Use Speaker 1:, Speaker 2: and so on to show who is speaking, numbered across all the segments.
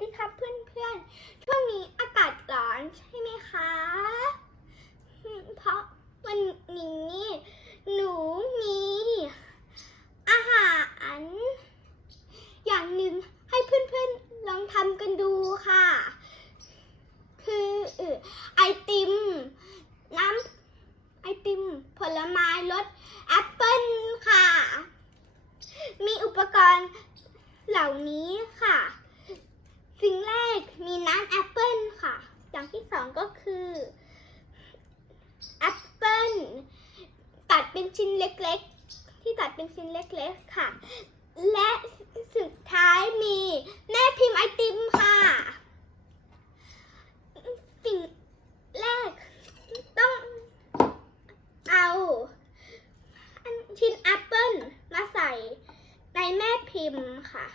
Speaker 1: ดีครับเพื่อนๆ ช่วงนี้อากาศร้อนใช่ไหมคะ เพราะวันนี้หนูมีอาหาร อย่างหนึ่งให้เพื่อนๆลองทำกันดูค่ะ คือไอติม น้ำไอติม ผลไม้รสแอปเปิ้ลค่ะ มีอุปกรณ์เหล่านี้ค่ะ มีน้ำแอปเปิลค่ะ อย่างที่สองก็คือแอปเปิลตัดเป็นชิ้นเล็กๆ ที่ตัดเป็นชิ้นเล็กๆค่ะ และสุดท้ายมีแม่พิมพ์ไอติมค่ะ สิ่งแรกต้องเอาชิ้นแอปเปิลมาใส่ในแม่พิมพ์ค่ะ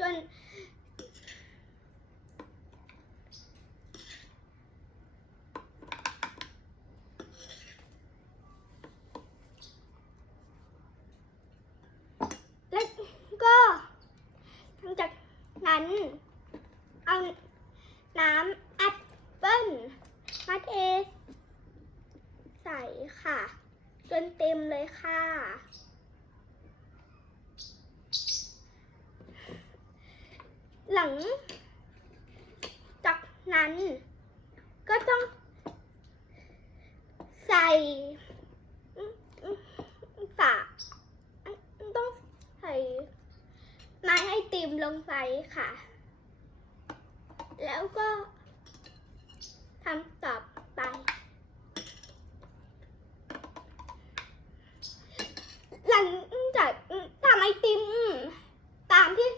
Speaker 1: จน แล้วก็หลังจากนั้น เอาน้ำแอปเปิ้ล มาเทใส่ค่ะ จนเต็มเลยค่ะ หลัง จากนั้นก็ต้องใส่ฝาต้องใส่ไม้ไอติมลงไปค่ะ แล้วก็ทำต่อไป หลังจากทำไอติม ตามที่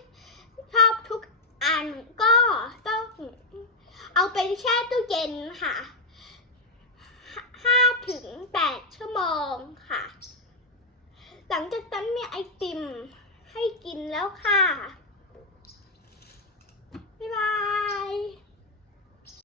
Speaker 1: ชอบทุกอันก็ต้อง เอาไปแช่ตู้เย็นค่ะห้าถึงแปดชั่วโมงค่ะ หลังจากนั้นมีไอติมให้กินแล้วค่ะ